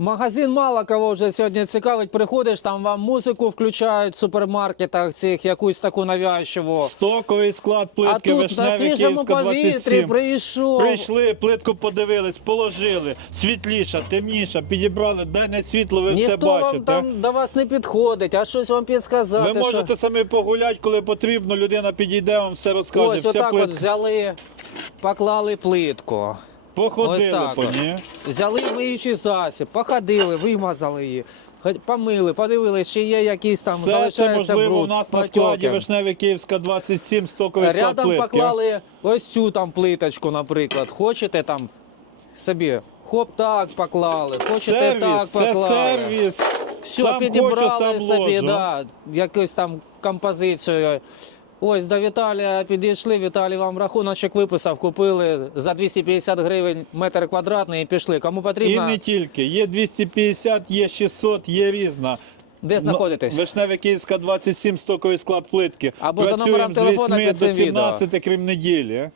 Магазин мало кого вже сьогодні цікавить. Приходиш, там вам музику включають в супермаркетах цих, якусь таку навязчиву. Стоковий склад А плитки тут на вишневі свіжому Київська повітрі 27. прийшов. Прийшли, плитку подивились, положили. Світліша, темніша, підібрали, денне світло, ви все Ніхто вам бачите. там до вас не підходить, а щось вам підсказати. Ви можете самі погуляти, коли потрібно, людина підійде, вам все розкаже. Ось Вся отак от плитка. взяли, поклали плитку. Походили Ось так по от. ній. Взяли миючий засіб, походили, вимазали її. хоч Помили, подивилися, чи є якісь там Все це залишається можливо бруд, у нас на потьоки. складі Вишневі Київська 27, стоковий склад Рядом плитки. поклали ось цю там плиточку, наприклад. Хочете там собі хоп так поклали, хочете Сервіс, так це поклали. сервіс. Все, сам підібрали хочу, сам собі, ложу. да, якусь там композицію. Ось до Віталія підійшли, Віталій вам рахуночок виписав, купили за 250 гривень метр квадратний і пішли. Кому І потрібно, не тільки. Є 250, є 600, є різна. де знаходитесь? Вишневе Київська 27, стоковий склад плитки. Або за номером телефона 8 під до цим відео. 17, крім неділі.